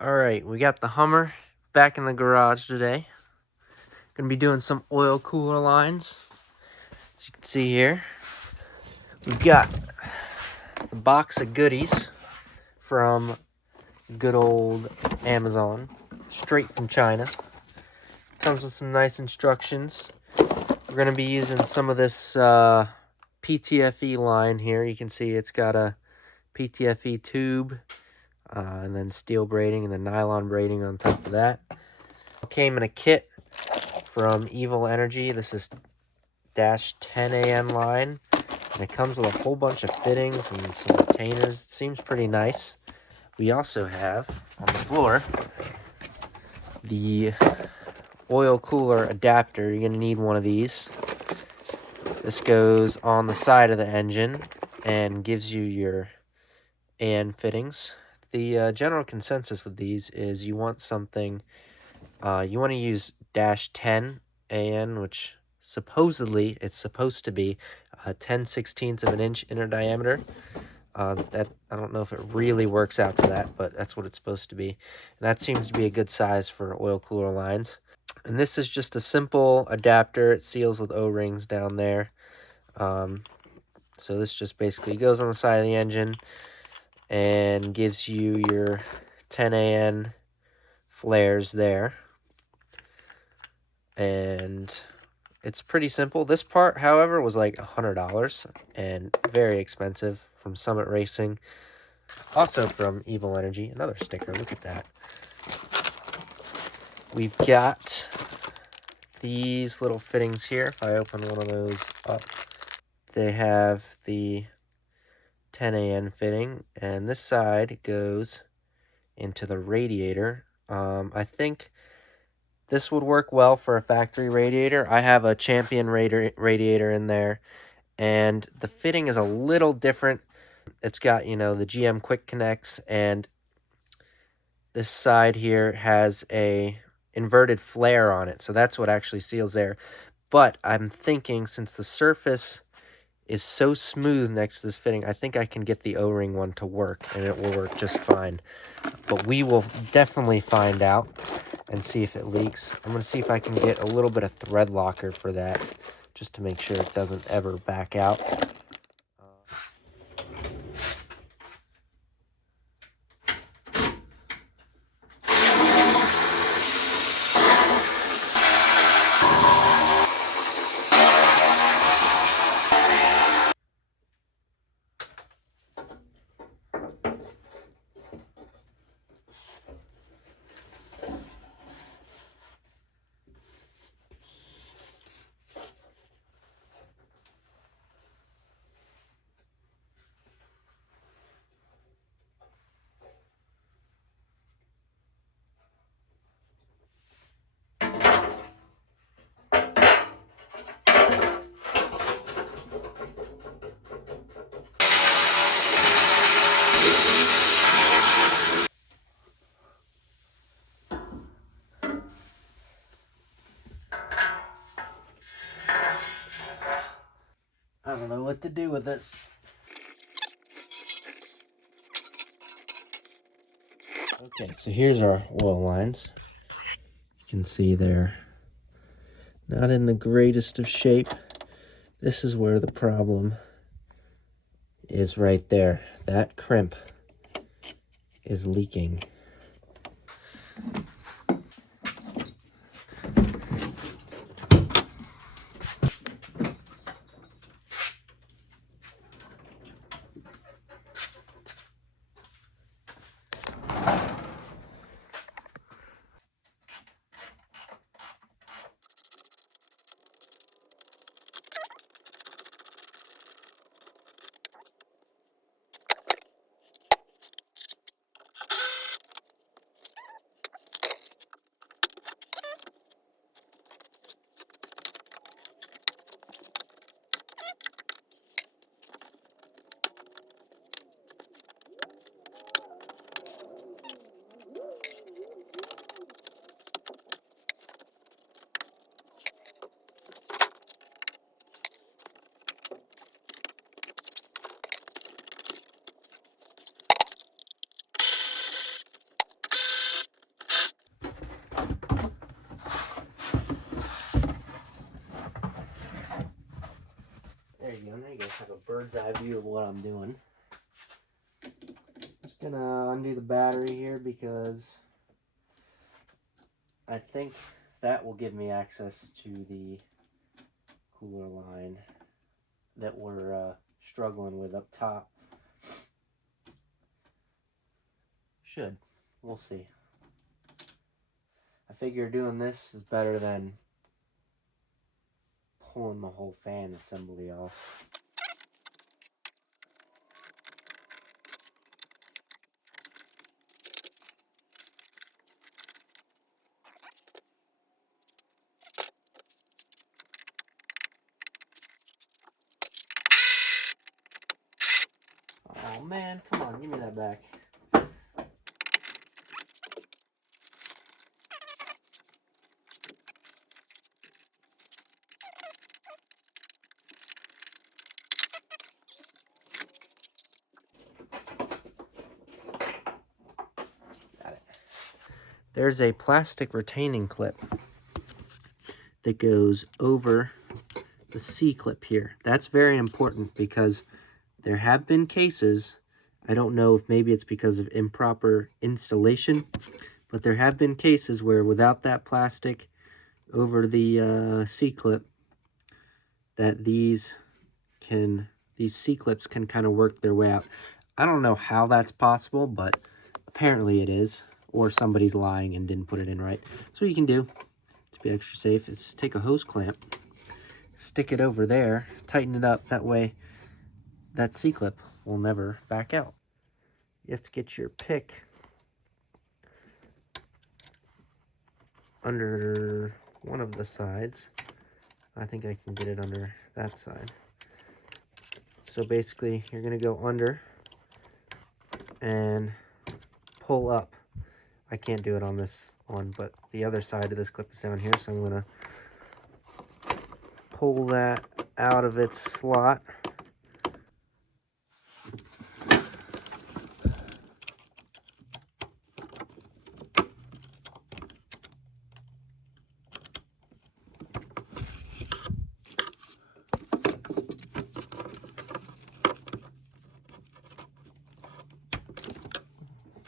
Alright, we got the Hummer back in the garage today. Gonna be doing some oil cooler lines. As you can see here, we've got a box of goodies from good old Amazon, straight from China. Comes with some nice instructions. We're gonna be using some of this PTFE line here. You can see it's got a PTFE tube, and then steel braiding and then nylon braiding on top of that. Came in a kit from Evil Energy. This is -10am line, and it comes with a whole bunch of fittings and some retainers. It seems pretty nice. We also have on the floor the oil cooler adapter. You're gonna need one of these. This goes on the side of the engine and gives you your AN fittings. The general consensus with these is you want something, you want to use -10 AN, which supposedly it's supposed to be 10/16 of an inch inner diameter. That I don't know if it really works out to that, but that's what it's supposed to be. And that seems to be a good size for oil cooler lines. And this is just a simple adapter. It seals with O-rings down there. So this just basically goes on the side of the engine and gives you your 10 AN flares there. And it's pretty simple. This part, however, was like $100 and very expensive from Summit Racing. Also from Evil Energy. Another sticker. Look at that. We've got these little fittings here. If I open one of those up, they have the 10 AN fitting, and this side goes into the radiator. I think this would work well for a factory radiator. I have a Champion radiator in there, and the fitting is a little different. It's got, you know, the GM Quick Connects, and this side here has a inverted flare on it, so that's what actually seals there. But I'm thinking, since the surface is so smooth next to this fitting, I think I can get the O-ring one to work, and it will work just fine. But we will definitely find out and see if it leaks. I'm going to see if I can get a little bit of thread locker for that, just to make sure it doesn't ever back out. I don't know what to do with this. Okay, so here's our oil lines. You can see they're not in the greatest of shape. This is where the problem is right there. That crimp is leaking. bird's eye view of what I'm doing. Just gonna undo the battery here because I think that will give me access to the cooler line that we're struggling with up top. Should. We'll see. I figure doing this is better than pulling the whole fan assembly off. Oh man, come on, give me that back. Got it. There's a plastic retaining clip that goes over the C-clip here. That's very important because there have been cases, I don't know if maybe it's because of improper installation, but there have been cases where without that plastic over the C-clip, that these C-clips can kind of work their way out. I don't know how that's possible, but apparently it is, or somebody's lying and didn't put it in right. So what you can do to be extra safe is take a hose clamp, stick it over there, tighten it up, that way that C-clip will never back out. You have to get your pick under one of the sides. I think I can get it under that side. So basically, you're going to go under and pull up. I can't do it on this one, but the other side of this clip is down here, so I'm going to pull that out of its slot.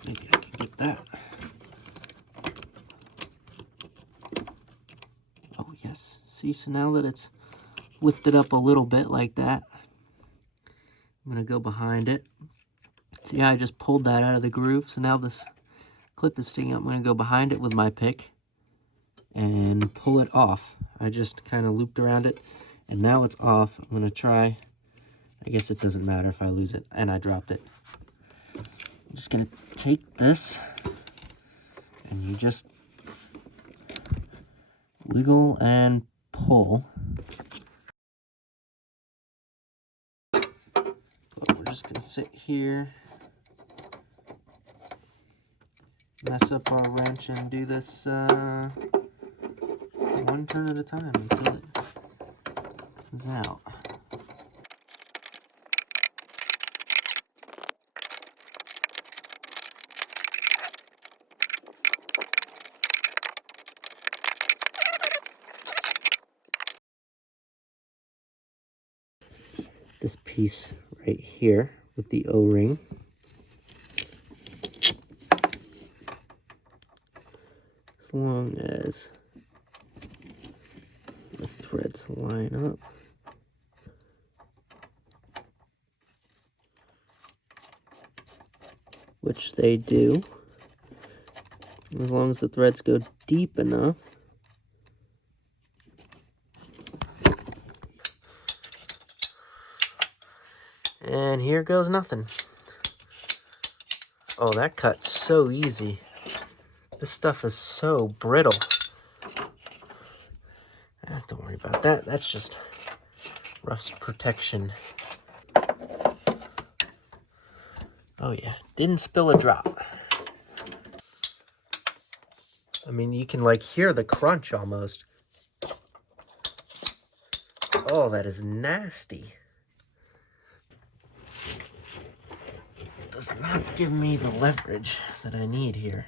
Maybe I can get that. Oh yes, see, so now that it's lifted up a little bit like that, I'm gonna go behind it. See how I just pulled that out of the groove? So now this clip is sticking up. I'm gonna go behind it with my pick and pull it off. I just kind of looped around it and now it's off. I'm gonna try, I guess it doesn't matter if I lose it, and I dropped it. I'm just gonna take this and you just wiggle and pull. But we're just gonna sit here, mess up our wrench, and do this one turn at a time until it comes out. This piece right here with the O-ring. As long as the threads line up. Which they do. As long as the threads go deep enough. And here goes nothing. Oh, that cut so easy. This stuff is so brittle. Don't worry about that. That's just rust protection. Oh yeah, didn't spill a drop. I mean, you can like hear the crunch almost. Oh, that is nasty. Does not give me the leverage that I need here.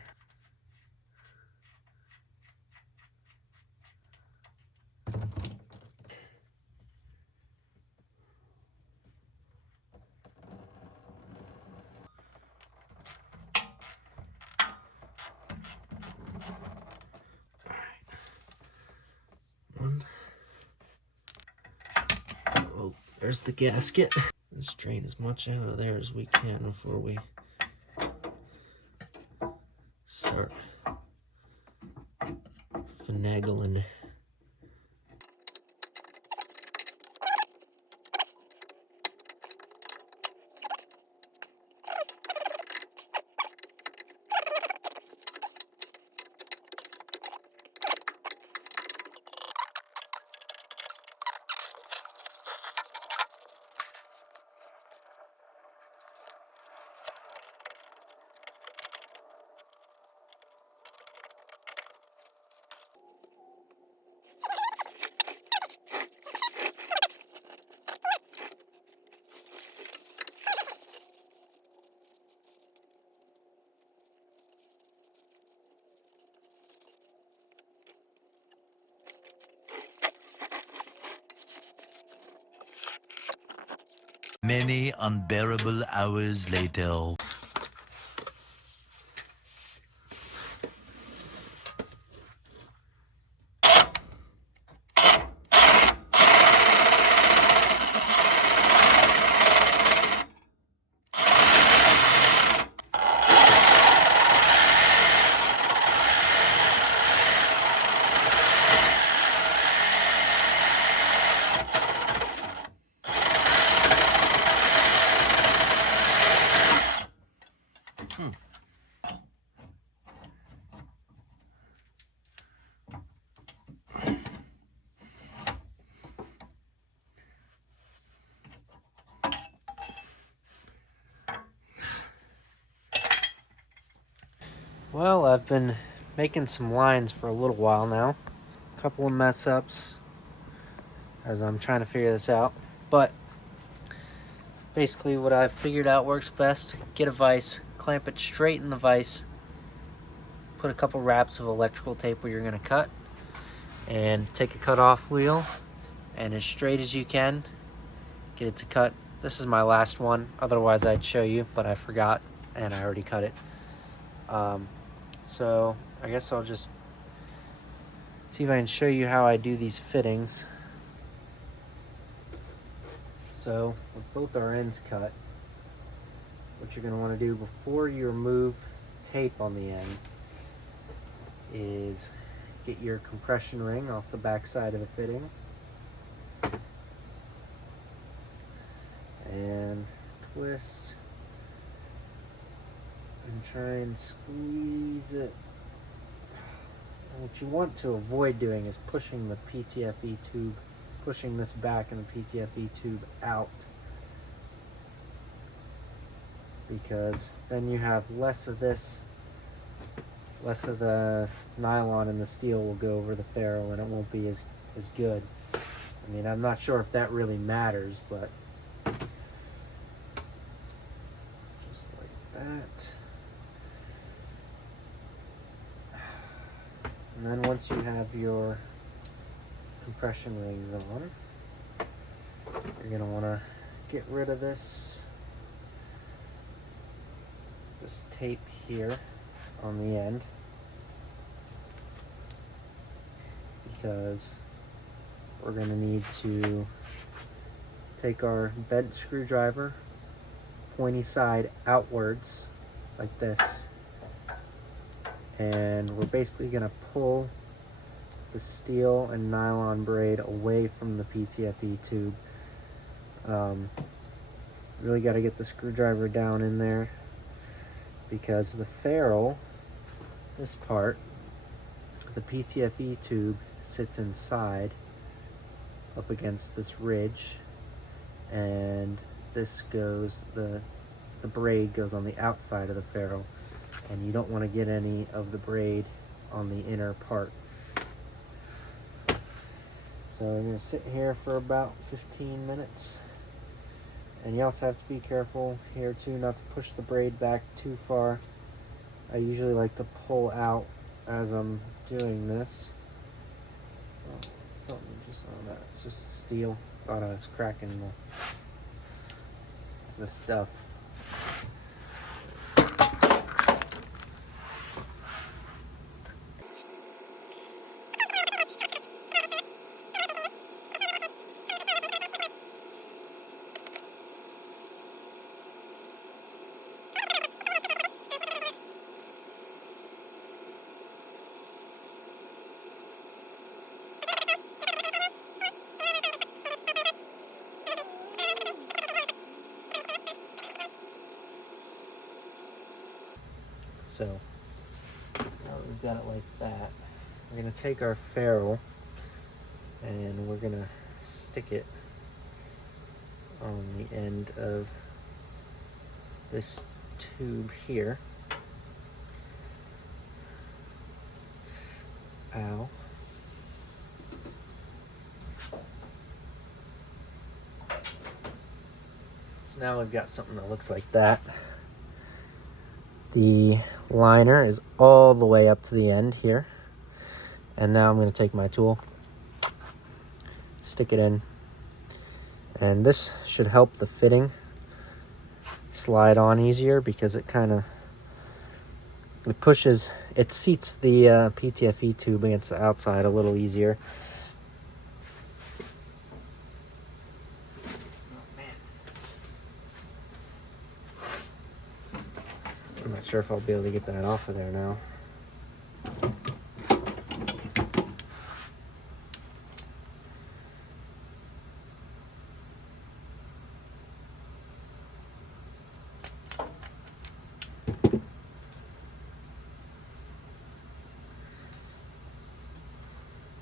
There's the gasket. Let's drain as much out of there as we can before we start finagling. Many unbearable hours later. Well, I've been making some lines for a little while now. A couple of mess ups as I'm trying to figure this out. But basically what I've figured out works best, get a vise, clamp it straight in the vise, put a couple wraps of electrical tape where you're going to cut, and take a cut-off wheel, and as straight as you can, get it to cut. This is my last one, otherwise I'd show you, but I forgot, and I already cut it. So I guess I'll just see if I can show you how I do these fittings. So with both our ends cut, what you're going to want to do before you remove tape on the end is get your compression ring off the back side of the fitting and twist and try and squeeze it. And what you want to avoid doing is pushing the PTFE tube, pushing this back in the PTFE tube out, because then you have less of this, less of the nylon, and the steel will go over the ferrule and it won't be as good. I mean, I'm not sure if that really matters, but just like that. And then once you have your compression rings on, you're going to want to get rid of this tape here on the end, because we're going to need to take our bent screwdriver, pointy side outwards like this, and we're basically going to pull the steel and nylon braid away from the PTFE tube. Really got to get the screwdriver down in there, because the ferrule, this part, the PTFE tube sits inside up against this ridge, and this goes, the braid goes on the outside of the ferrule, and you don't want to get any of the braid on the inner part. So I'm going to sit here for about 15 minutes. And you also have to be careful here too, not to push the braid back too far. I usually like to pull out as I'm doing this. Oh, something just on that. It's just steel. Thought I was cracking the stuff. So now that we've got it like that, we're gonna take our ferrule and we're gonna stick it on the end of this tube here. Ow. So now we've got something that looks like that. The liner is all the way up to the end here. And now I'm going to take my tool, stick it in, and this should help the fitting slide on easier because it it seats the PTFE tube against the outside a little easier. I'm not sure if I'll be able to get that off of there now.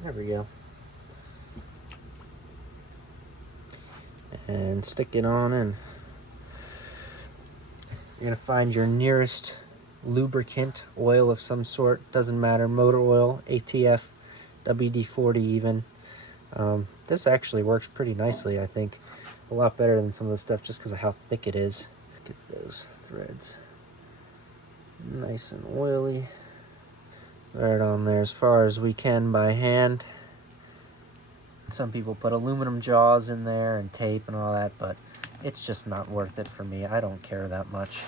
There we go. And stick it on in. You're going to find your nearest lubricant, oil of some sort, doesn't matter, motor oil, ATF, WD-40 even. This actually works pretty nicely, I think. A lot better than some of the stuff just because of how thick it is. Look at those threads. Nice and oily. Right on there as far as we can by hand. Some people put aluminum jaws in there and tape and all that, but it's just not worth it for me. I don't care that much.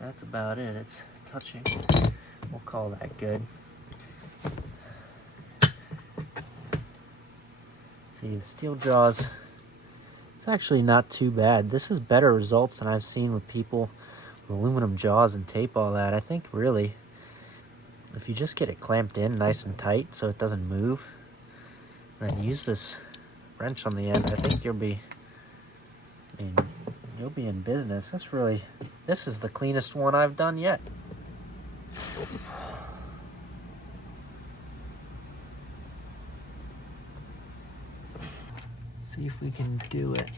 That's about it. It's touching. We'll call that good. See, the steel jaws, it's actually not too bad. This is better results than I've seen with people with aluminum jaws and tape, all that. I think really, if you just get it clamped in nice and tight so it doesn't move, and then use this wrench on the end, I think you'll be in business. This is the cleanest one I've done yet. See if we can do it.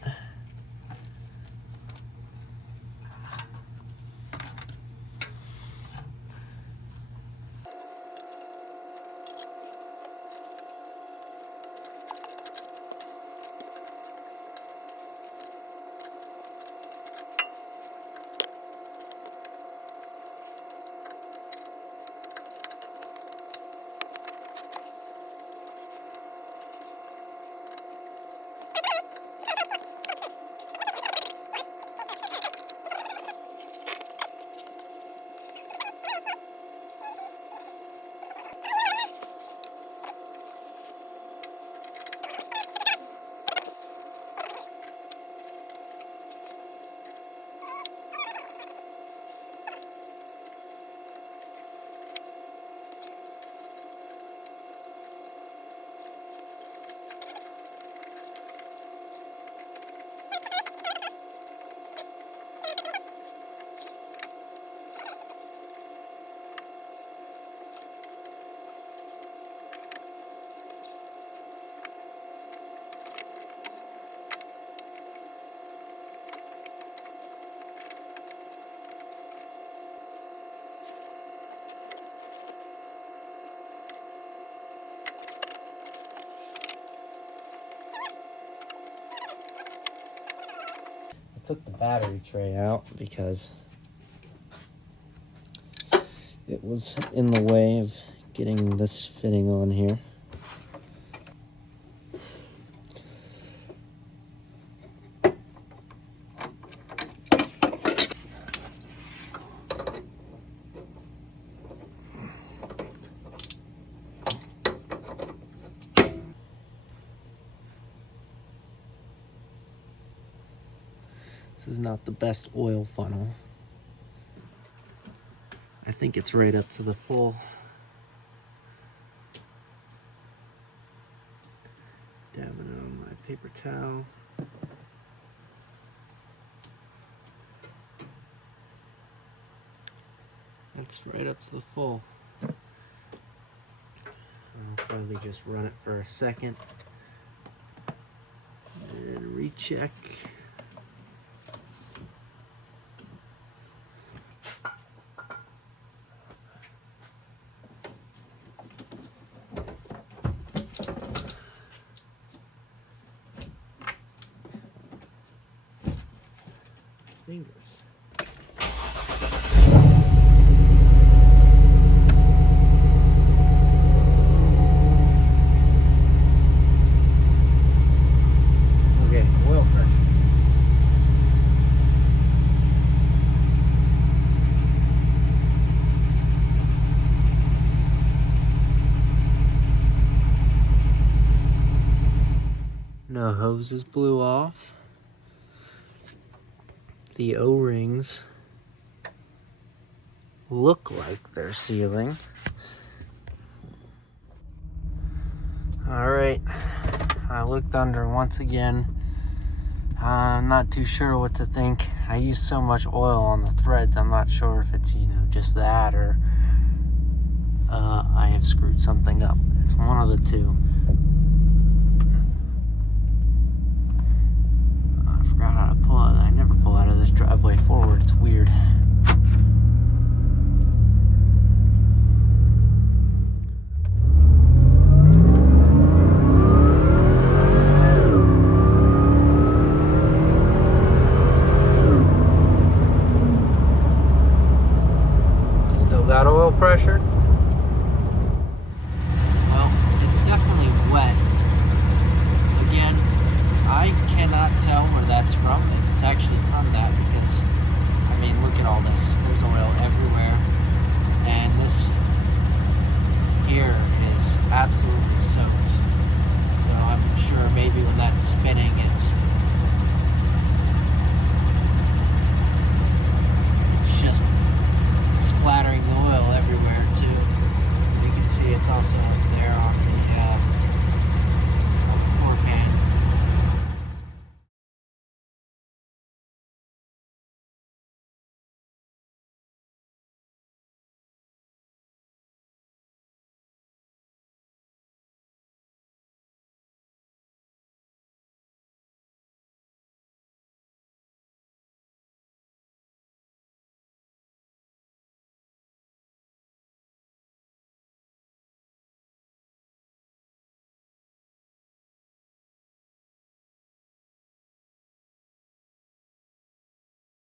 Took the battery tray out because it was in the way of getting this fitting on here. This is not the best oil funnel. I think it's right up to the full. Dab it on my paper towel. That's right up to the full. I'll probably just run it for a second and recheck. Fingers. Okay, oil pressure. No hoses blew off. The O-rings look like they're sealing. All right, I looked under once again. I'm not too sure what to think. I use so much oil on the threads, I'm not sure if it's, just that or I have screwed something up. It's one of the two. I forgot how to pull it. I never pull out of this driveway forward. It's weird. Still got oil pressure. Well, it's definitely wet. Again, I cannot tell where that's from, if it's actually from that, because, look at all this. There's oil everywhere, and this here is absolutely soaked. So I'm sure maybe when that's spinning,